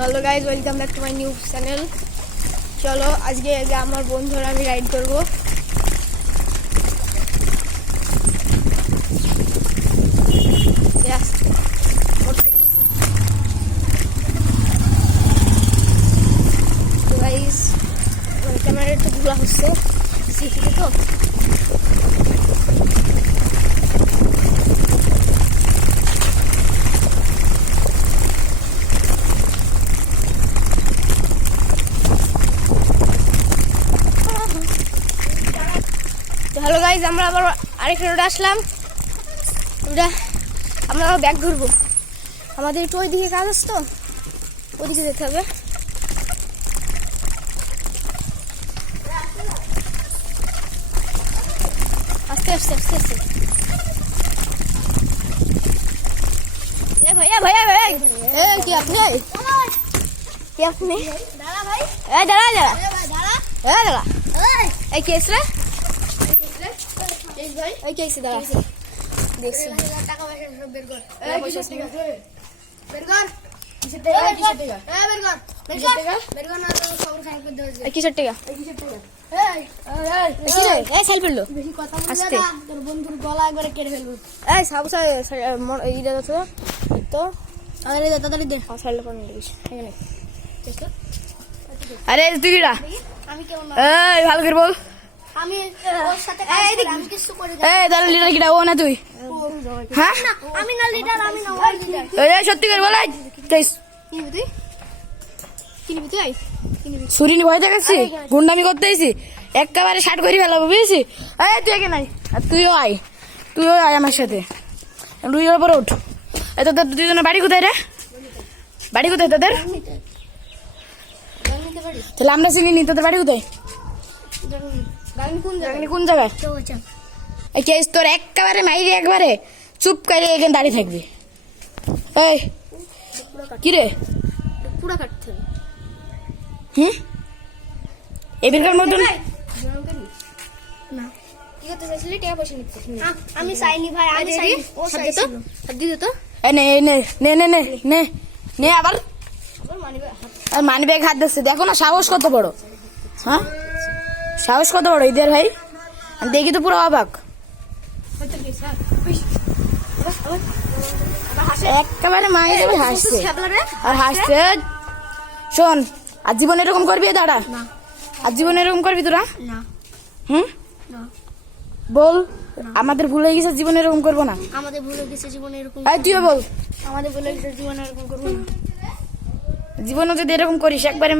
Hello guys, welcome back to my new channel. চলো আজকে আমার বন্ধুরা আমি রাইড করবো। তো গাইজ ক্যামেরা একটু ধুলা হচ্ছে সিটিতে তো। হ্যালো গাইজ, আমরা আবার আরেকটা রোডে আসলাম। ওটা আমরা আবার ব্যাগ ঘুরবো। আমাদের একটু ওইদিকে কাজ আছে তো, ওইদিকে যেতে হবে। আস্তে আস্তে আস্তে আস্তে। ভাইয়া ভাইয়া ভাই, কি আপনি? কি আপনি? দাঁড়া ভাই, দাঁড়া দাঁড়া দাঁড়া। এই কি এসে এই কেসে দাঁড়া দেখছি টাকা পয়সা সব বের কর। এই পয়সা বের কর। কিসের টাকা? কিসের টাকা? বের কর বের কর না তো খবর খারাপ করে দেব। এই কিসের টাকা? এই কিসের টাকা? এই কি রে? এই সেল ফেললো। বেশি কথা বললে না তোর বন্ধুর গলা একবারে কেটে ফেলবো। এই সাবসা এই দাও তো আরে দে তাড়াতাড়ি দে। সাইল কোন দিস এখানে চেষ্টা। আরে তুই কিরা? আমি কেমন? এই ভালো করে বল। আমি ওর সাথে আমি কিছু করে দেব। এই দাঁড়া, লিডার কিটা ও না তুই? হ্যাঁ না, আমি না লিডার, আমি না ওর লিডার। এই সত্যি করে বল। এই কেস কি নিবি তুই? কি নিবি তুই? কি নিবি? সুরিনি ভয় দেখাচ্ছি, গুন্ডামি করতে আইছি, একেবারে শার্ট করে ফেলাবো বুঝেছি। এই তুই এখানে আয়, আর তুইও আয় আমার সাথে। দুইয়ের উপর উঠ। এই তোদের দুজনের বাড়ি কোথায় রে? বাড়ি কোথায় তোদের? তাহলে আমরা চিনি নি, তোদের বাড়ি কোথায়? কোন জায়গায়? তোর একেবারে মাইরে একবারে চুপ করে এখানে দাঁড়িয়ে থাকবি। এই কি রে? পুরা কাটতে হবে। হুম, এবারকার মতন না। কি করতে চাইছিলি? টাকা পয়সা নিতে? আমি চাইনি ভাই, আমি চাইনি। ও চাইছিল। হাত দিতে তো। এই নে নে নে নে নে নে নে আবার মানি ব্যাগ হাত দিচ্ছে। দেখো না সাহস কত বড়। হ্যাঁ সাহস কত বড় ঈদের ভাই, দেখি তো পুরো অবাক। একেবারে মায়ের হাসছে আর হাসছে। শোন, আর জীবন এরকম করবি? দাঁড়া, আর জীবন এরকম করবি তোরা? হুম বল। আমাদের ভুলে গেছে, জীবন এরকম করবো না। আমাদের ভুলে গেছে, জীবন এরকম। তুইও বল, আমাদের ভুলে গেছে, জীবন এরকম করবো না। জীবনও যদি এরকম করিস একবারে